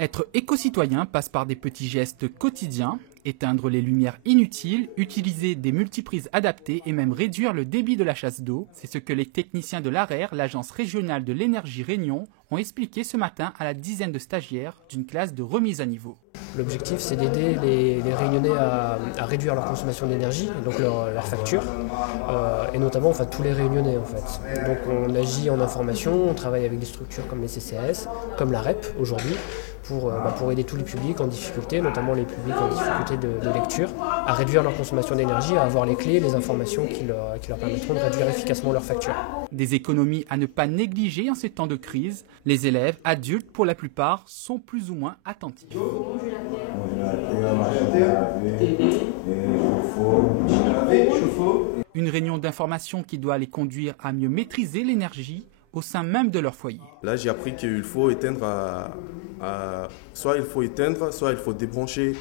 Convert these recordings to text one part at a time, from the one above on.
Être éco-citoyen passe par des petits gestes quotidiens, éteindre les lumières inutiles, utiliser des multiprises adaptées et même réduire le débit de la chasse d'eau. C'est ce que les techniciens de l'ARER, l'Agence régionale de l'énergie Réunion, ont expliqué ce matin à la dizaine de stagiaires d'une classe de remise à niveau. L'objectif, c'est d'aider les Réunionnais à réduire leur consommation d'énergie, donc leur facture, et notamment tous les Réunionnais en fait. Donc on agit en information, on travaille avec des structures comme les CCAS, comme la REP aujourd'hui, pour aider tous les publics en difficulté, notamment les publics en difficulté de lecture, à réduire leur consommation d'énergie, à avoir les clés, les informations qui leur permettront de réduire efficacement leur facture. Des économies à ne pas négliger en ces temps de crise. Les élèves, adultes pour la plupart, sont plus ou moins attentifs. Une réunion d'information qui doit les conduire à mieux maîtriser l'énergie au sein même de leur foyer. Là, j'ai appris qu'il faut éteindre soit il faut éteindre, soit il faut débrancher,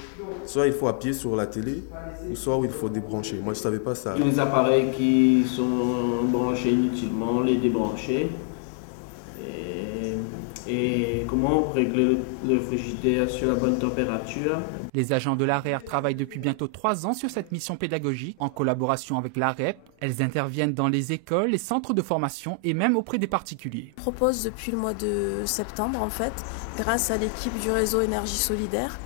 soit il faut appuyer sur la télé, ou soit il faut débrancher. Moi, je ne savais pas ça. Tous les appareils qui sont branchés inutilement, les débrancher. Et comment régler le frigidaire sur la bonne température. Les agents de l'ARER travaillent depuis bientôt 3 ans sur cette mission pédagogique en collaboration avec l'AREP. Elles interviennent dans les écoles, les centres de formation et même auprès des particuliers. Je propose depuis le mois de septembre, en fait, grâce à l'équipe du réseau Énergie Solidaire,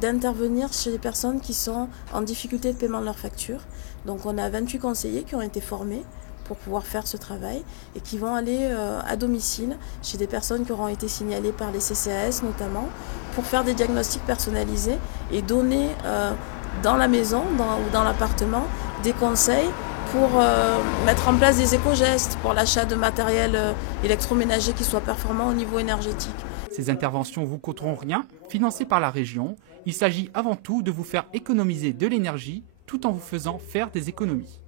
d'intervenir chez les personnes qui sont en difficulté de paiement de leurs factures. Donc on a 28 conseillers qui ont été formés pour pouvoir faire ce travail et qui vont aller à domicile chez des personnes qui auront été signalées par les CCAS notamment pour faire des diagnostics personnalisés et donner dans la maison ou dans l'appartement des conseils pour mettre en place des éco-gestes pour l'achat de matériel électroménager qui soit performant au niveau énergétique. Ces interventions vous coûteront rien, financées par la région. Il s'agit avant tout de vous faire économiser de l'énergie tout en vous faisant faire des économies.